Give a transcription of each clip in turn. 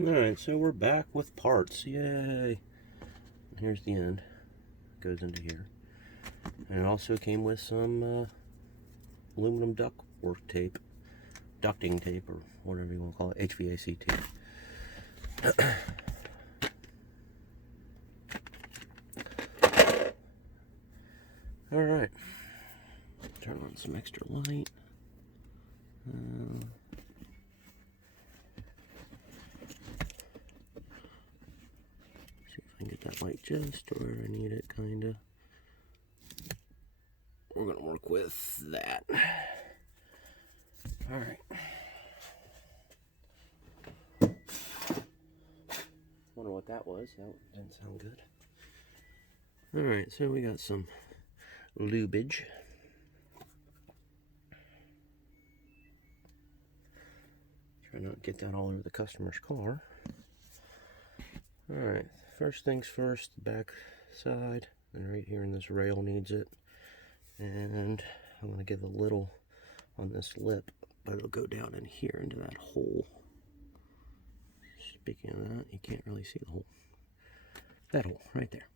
Alright, so we're back with parts. Yay! Here's the end. Goes into here. And it also came with some aluminum ductwork tape. Ducting tape, or whatever you want to call it. HVAC tape. Alright. Turn on some extra light. See if I can get that light just where I need it, kinda. We're gonna work with that. Alright. Wonder what that was. That didn't sound good. Alright, so we got some lubage. Try not to get that all over the customer's car. Alright, first things first, the back side, and right here in this rail needs it. And I'm going to give a little on this lip, but it'll go down in here into that hole. Speaking of that, you can't really see the hole. That hole, right there.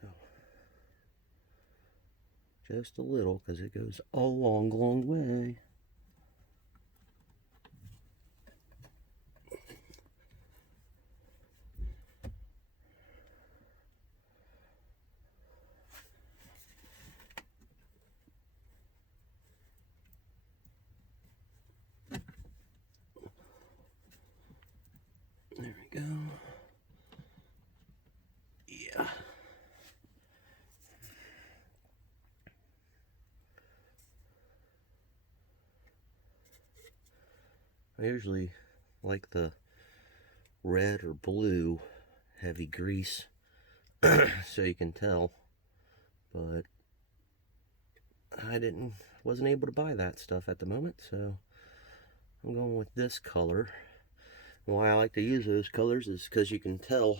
So, just a little, because it goes a long, long way. There we go. Yeah. I usually like the red or blue heavy grease so you can tell, but I wasn't able to buy that stuff at the moment, so I'm going with this color. Why I like to use those colors is because you can tell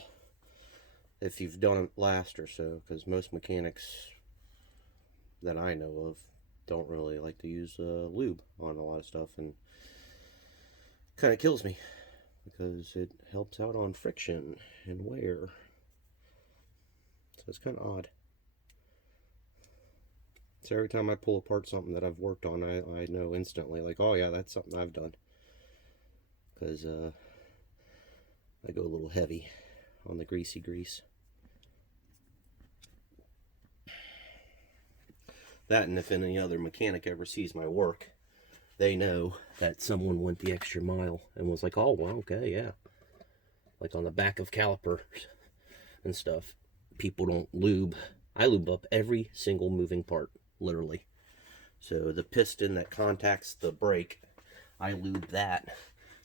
if you've done it last or so, because most mechanics that I know of don't really like to use lube on a lot of stuff, and kind of kills me because it helps out on friction and wear. So it's kind of odd. So every time I pull apart something that I've worked on, I know instantly, like, oh yeah, that's something I've done. Because I go a little heavy on the greasy grease. That, and if any other mechanic ever sees my work, they know that someone went the extra mile and was like, oh, well, okay, yeah. Like on the back of calipers and stuff, people don't lube. I lube up every single moving part, literally. So the piston that contacts the brake, I lube that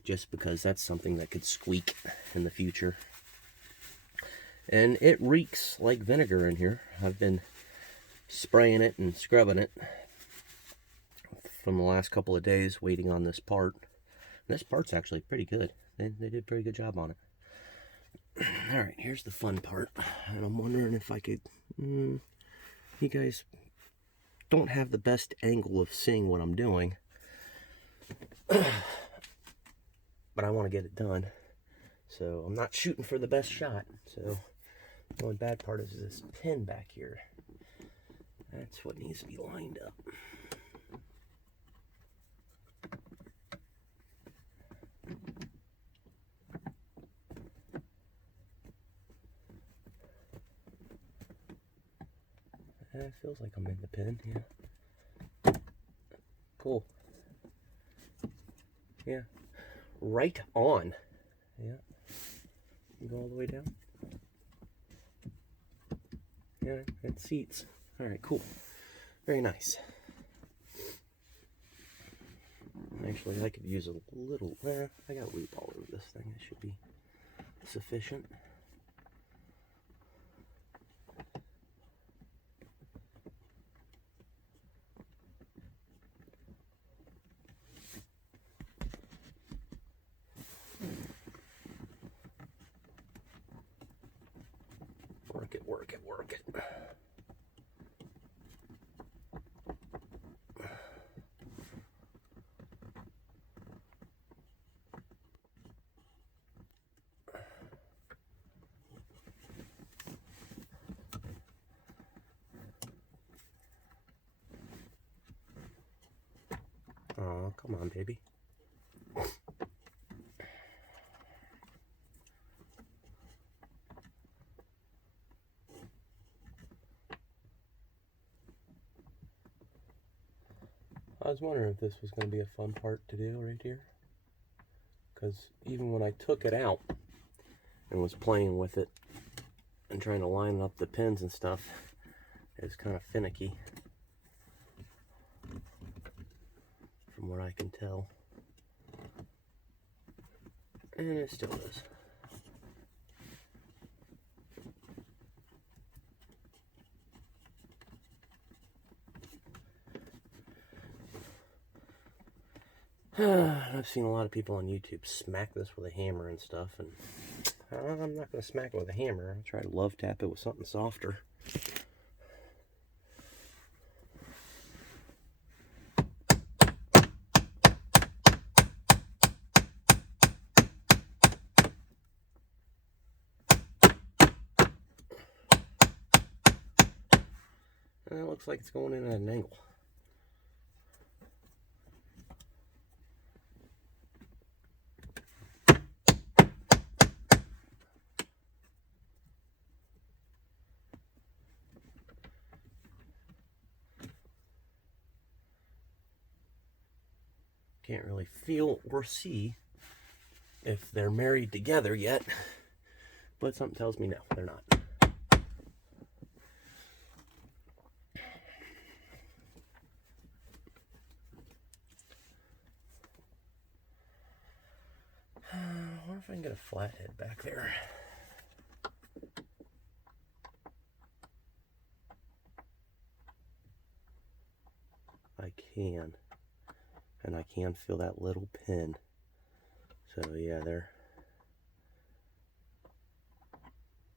just because that's something that could squeak in the future. And it reeks like vinegar in here. I've been spraying it and scrubbing it from the last couple of days waiting on this part. This part's actually pretty good. They did a pretty good job on it. Alright, here's the fun part. And I'm wondering if I could... you guys don't have the best angle of seeing what I'm doing. But I want to get it done. So I'm not shooting for the best shot. So the only bad part is this pin back here. That's what needs to be lined up. It feels like I'm in the pin, yeah. Cool. Yeah. Right on. Yeah. You go all the way down. Yeah, it seats. Alright, cool. Very nice. Actually, I could use a little... I got lube all over this thing. It should be sufficient. Work it, work it, work it. Come on, baby. I was wondering if this was going to be a fun part to do right here. Because even when I took it out and was playing with it and trying to line up the pins and stuff, it was kind of finicky. From what I can tell. And it still is. I've seen a lot of people on YouTube smack this with a hammer and stuff, and I'm not going to smack it with a hammer. I'll try to love tap it with something softer. And it looks like it's going in at an angle. Can't really feel or see if they're married together yet, but something tells me no, they're not. I wonder if I can get a flathead back there. I can. And I can feel that little pin. So yeah, they're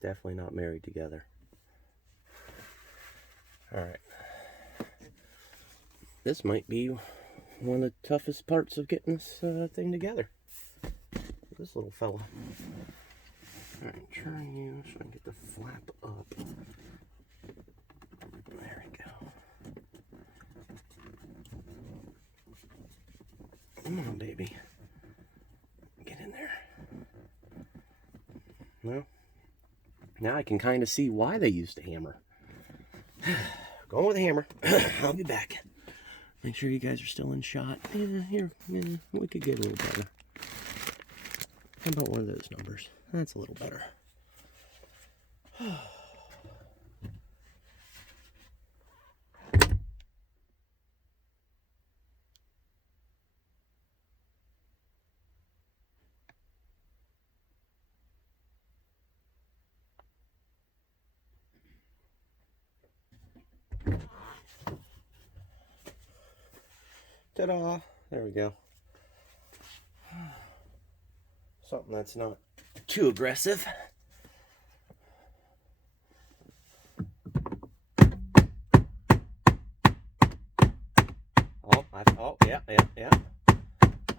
definitely not married together. Alright. This might be one of the toughest parts of getting this thing together. This little fella. Alright, turn you so I can get the flap up. There we go. Come on, baby. Get in there. Well, now I can kind of see why they used a hammer. Going with a hammer. I'll be back. Make sure you guys are still in shot. Yeah, here, yeah, we could get a little better. How about one of those numbers? That's a little better. Ta-da! There we go. Something that's not too aggressive. Yeah.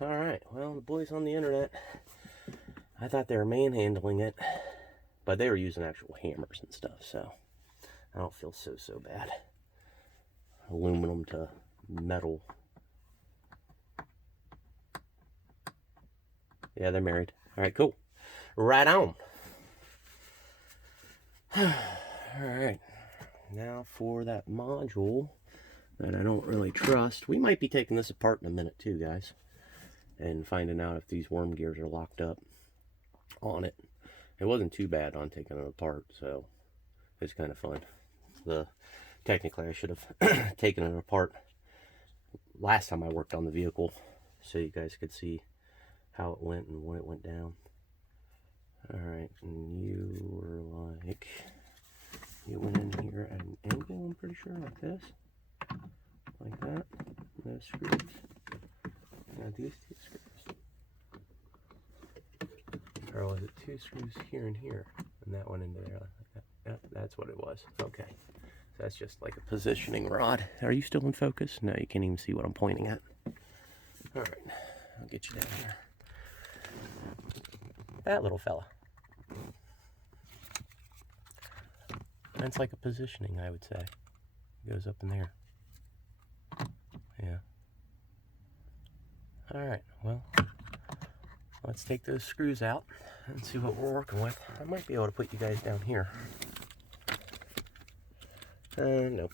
All right. Well, the boys on the internet, I thought they were manhandling it, but they were using actual hammers and stuff, so I don't feel so bad. Aluminum to metal. Yeah, they're married. All right, cool. Right on. All right. Now for that module that I don't really trust. We might be taking this apart in a minute too, guys, and finding out if these worm gears are locked up on it. It wasn't too bad on taking it apart, so it's kind of fun. Technically, I should have taken it apart last time I worked on the vehicle, so you guys could see how it went and when it went down. Alright, and you were like, you went in here at an angle, I'm pretty sure, like this. Like that. Those screws. Now these two screws. Or was it two screws here and here? And that went into there like that. Yep, that's what it was. Okay. So that's just like a positioning rod. Are you still in focus? No, you can't even see what I'm pointing at. Alright, I'll get you down here. That little fella. That's like a positioning, I would say. It goes up in there. Yeah. Alright, well, let's take those screws out and see what we're working with. I might be able to put you guys down here. Nope.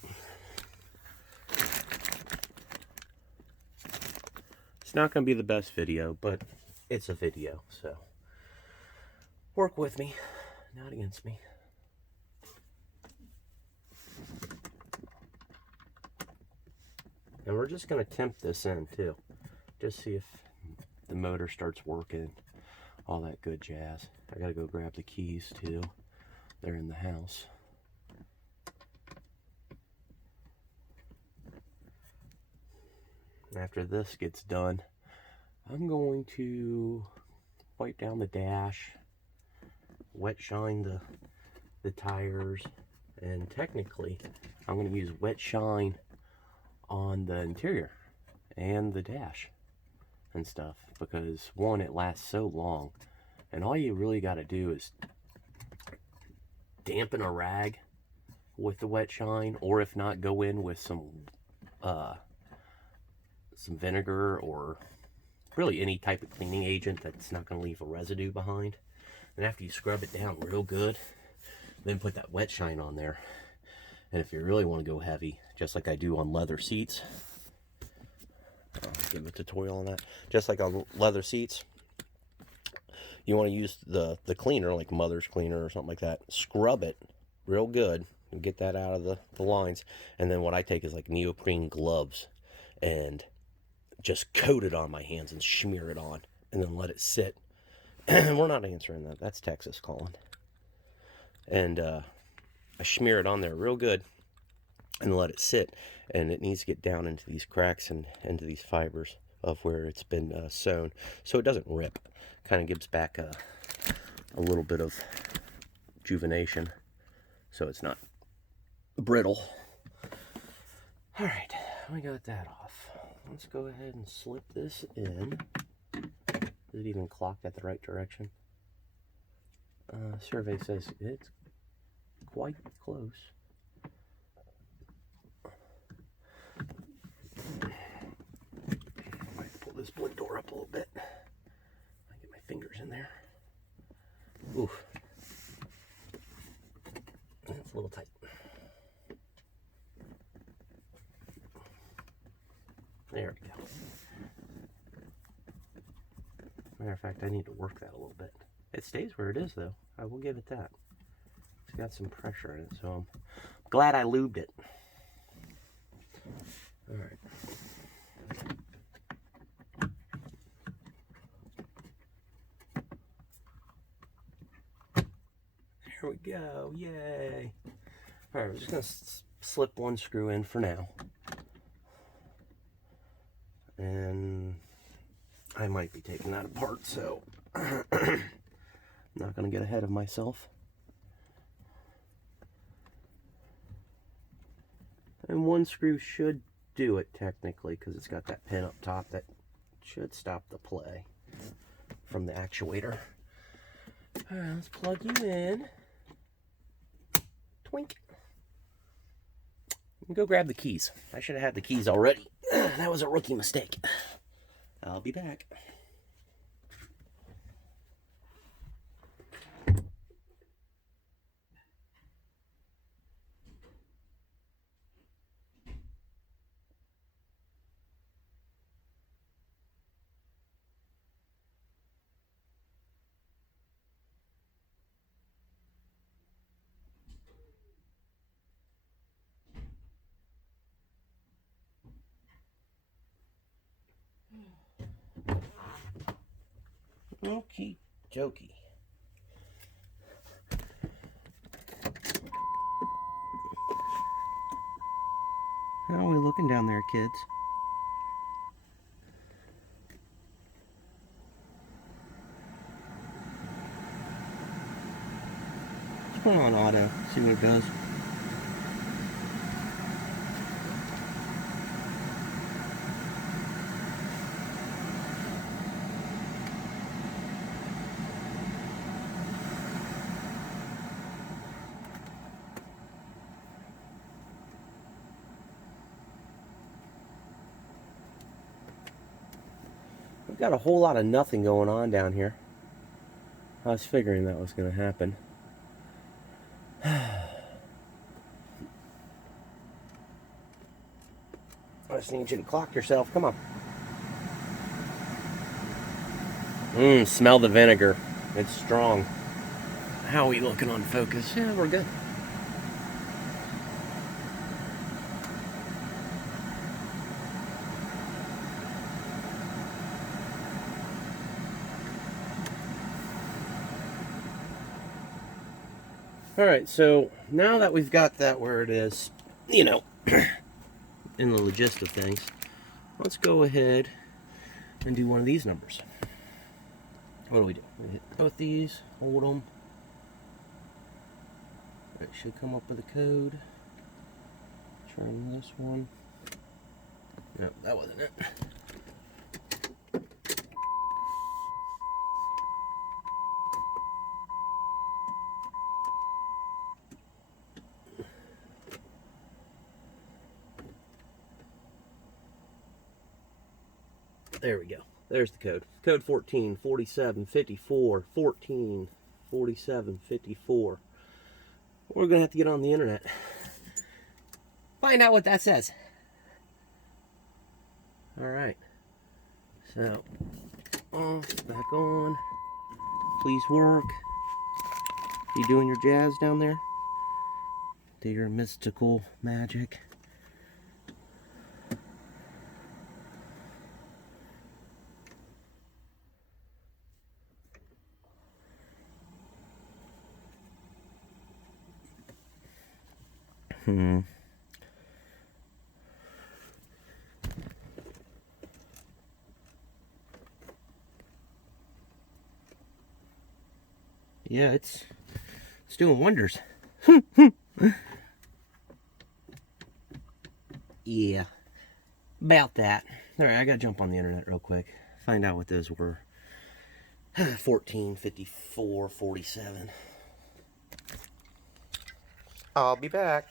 It's not going to be the best video, but it's a video, so work with me, not against me. And we're just going to temp this in too, just see if the motor starts working, all that good jazz. I got to go grab the keys too. They're in the house. After this gets done, I'm going to wipe down the dash, wet shine the tires, and technically I'm going to use wet shine on the interior and the dash and stuff, because one, it lasts so long, and all you really got to do is dampen a rag with the wet shine, or if not, go in with some vinegar or really any type of cleaning agent that's not going to leave a residue behind. And after you scrub it down real good, then put that wet shine on there. And if you really want to go heavy, just like I do on leather seats, I'll give a tutorial on that. Just like on leather seats, you want to use the cleaner, like Mother's Cleaner or something like that. Scrub it real good and get that out of the lines. And then what I take is like neoprene gloves and just coat it on my hands and smear it on, and then let it sit. We're not answering that. That's Texas calling. And I smear it on there real good and let it sit. And it needs to get down into these cracks and into these fibers of where it's been sewn, so it doesn't rip. Kind of gives back a little bit of rejuvenation, so it's not brittle. All right, we got that off. Let's go ahead and slip this in. Is it even clocked at the right direction? Survey says it's quite close. Might pull this wood door up a little bit. I get my fingers in there. Oof. That's a little tight. There we go. Matter of fact, I need to work that a little bit. It stays where it is, though. I will give it that. It's got some pressure in it, so I'm glad I lubed it. All right. There we go. Yay. All right, we're just going to slip one screw in for now. And I might be taking that apart, so I'm not going to get ahead of myself. And one screw should do it technically, because it's got that pin up top that should stop the play from the actuator. All right, let's plug you in. Twink. And go grab the keys. I should have had the keys already. That was a rookie mistake. I'll be back. Okie dokie. How are we looking down there, kids? Let's put it on auto, see what it does. got a whole lot of nothing going on down here. I was figuring that was going to happen. I just need you to clock yourself. Come on. Smell the vinegar. It's strong. How are we looking on focus? Yeah, we're good. Alright, so now that we've got that where it is, you know, in the logist of things, let's go ahead and do one of these numbers. What do? We hit both these, hold them. It should come up with a code. Turn this one. No, that wasn't it. There we go. There's the code. Code 144754 144754. We're gonna have to get on the internet. Find out what that says. Alright. So off, back on. Please work. You doing your jazz down there? Do your mystical magic. Yeah, it's doing wonders. Yeah, about that. All right, I gotta jump on the internet real quick. Find out what those were. 145447. I'll be back.